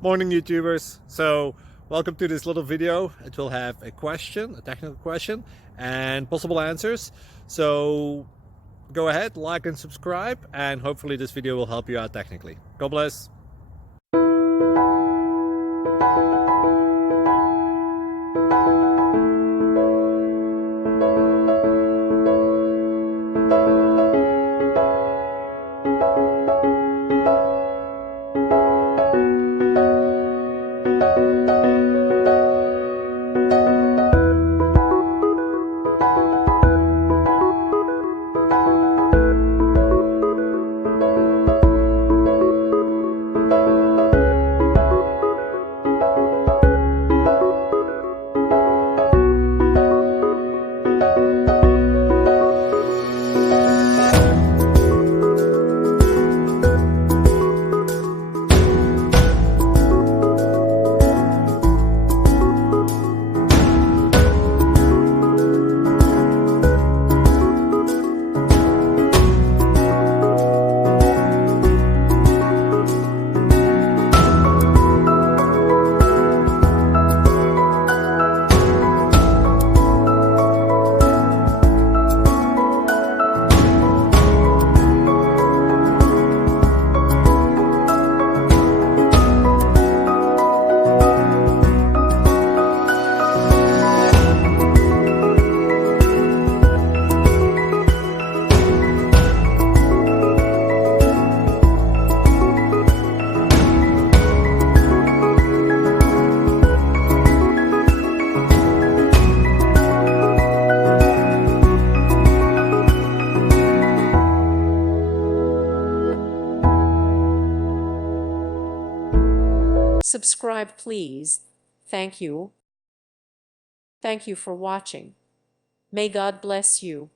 Morning YouTubers. So welcome to this little video. It will have a question, a technical question, and possible answers. So go ahead, like and subscribe, and hopefully this video will help you out technically. God bless. Subscribe, please. Thank you. Thank you for watching. May God bless you.